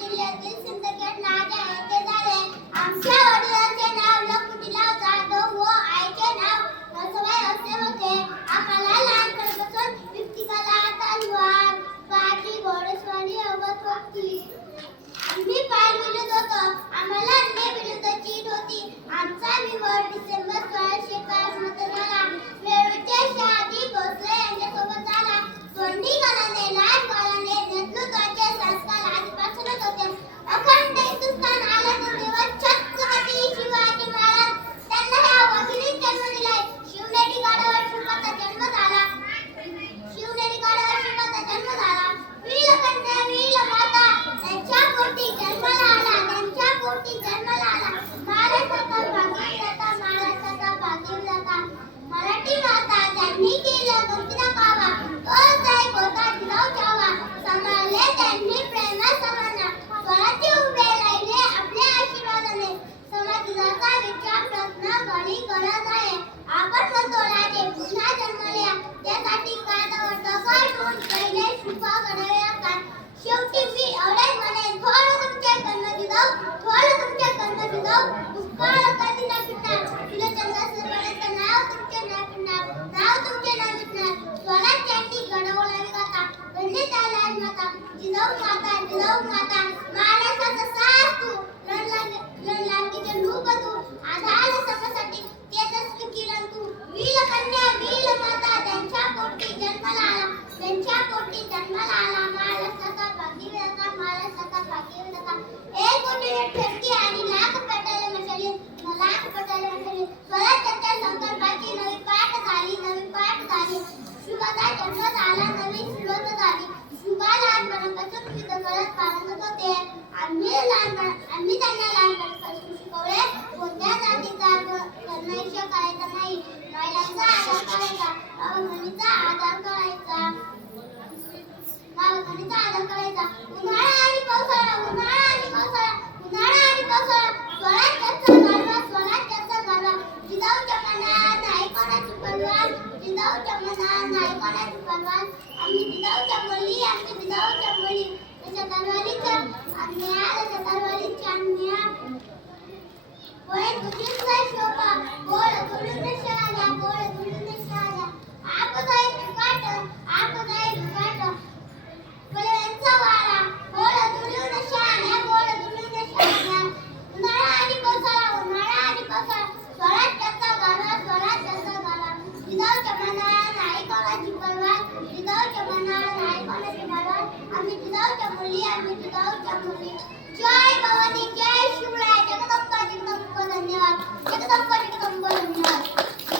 जिल्ह्यातील सिंदखेड नाजा येथे झाले. आमच्या वडिलांचे नाव लखुटीराव जाधव व आईचे नाव नरसोबाई असे होते. आम्हाला लहानपणापासून युक्तिकला, तलवार, बाजी, घोडेस्वारी अवगत होती. आम्ही पायविल्लूत होतो. आम्हाला अन्नविल्लूची चीट होती. आमचा विवाह डिसेंबर 1605 मध्ये झाला. वेळूचे शहाजी भोसले यांच्यासोबत झाला. तोंडी गालाने, लाल गालाने नेतृत्वाचे संस्कार आधीपासूनच होते. अखंड हिंदुस्थान आल्याचा दिवस छत्रपती शिवाजी महाराज त्यांना ह्या वहिनीत जन्म दिलाय. शिवनेरी गडावर शिवाचा जन्म झाला. शिवनेरी गडावर शिवाचा जन्म झाला. वीरकन्या वीरमाता त्यांच्या पोटी जन्माला आला. त्यांच्या पोटी जन्माला आला. महाराष्ट्राचा भाग्यविधाता, महाराष्ट्राचा भाग्यविधाता, मराठी माता त्यांनी केला गमतीचा कावा. तोच एक होता जिजाऊ छावा. सांभाळले त्यांनी प्रेमा समाना. स्वराज्य उभे राहिले आपल्या आशीर्वादाने. समाजाचा विचार प्रश्न गणी गरज आहे. आपण म्हणतो राजे पुन्हा जन्मल्या, त्यासाठी कानावर दगड ठेवून पहिले शुभा घडवया काय. शेवटी मी एवढेच म्हणेन, थोडं तुमचे कर्म जिजाऊ, थोडं तुमचे कर्म जिजाऊ. दुष्काळ कधी न फिरणार, सुलचंद्र सर्वांचं नाव तुमचे न फिरणार, नाव तुमचे न मिटणार. स्वराज्याची घडवणारी गाथा घडली त्या लहान माता, जिजाऊ माता, जिजाऊ माता. महाराष्ट्राचा सास तू, रणलांगीचे रूप तू, आधार समासाठी तेजस्वी किरण तू. वीरकन्या वीरमाता त्यांच्या पोटी जन्माला आला. त्यांच्या पोटी जन्माला आला. महाराष्ट्राचा भाग्यविधाता, महाराष्ट्राचा भाग्यविधाता. एक कोटी ठेकी आणि लाख पेटाले मशाली, लाख पेटाले मशाली. स्वराज्याच्या संकल्पाची नवी पाठ झाली, नवी पाठ झाली. शुभाचा जन्म झाला, नवी सुरुवात झाली. शुभा लहानपणापासून विधकरत पालत होते. आम्ही त्यांना लहानपणापासून शिकवले. कोणत्या जातीचा कर्णविषय करायचा नाही. महिलांचा आदर करायचा, मुलीचा आदर करायचा, नागरिकांचा आदर करायचा. उन्हाळा आणि पावसाळा, उन्हाळा आणि पावसाळा, उन्हाळा आणि पावसाळा. स्वराज्याचा गारवा, स्वराज्याचा गारवा. जिजाऊच्या मनात नाही कोणाची परवान, जिजाऊच्या मनात नाही कोणाची परवान. आम्ही जिजाऊच्या मुली, आम्ही जिजाऊच्या मुली. त्याच्या तलवारीच्या अन्याय, त्याच्या तलवारीच्या अन्याय. गोळे तुझीचा शोभा, गोळ तुझीचा शहाजा, गोळ तुझीचा शहाजा. आप जाई फुकाट, आप जाई फुकाट. गोळ्यांचा वारा, गोळ तुझीचा शहाजा, गोळ तुझीचा शहाजा. उन्हाळा आणि पावसाळा, उन्हाळा आणि पावसाळा. स्वराज्याचा गारवा, स्वराज्याचा गारवा. जिजाऊच्या मनात नाही कोणाची परवान, जिजाऊच्या मनात नाही कोणाची परवान. आम्ही जिजाऊच्या मुली, आम्ही जिजाऊच्या मुली.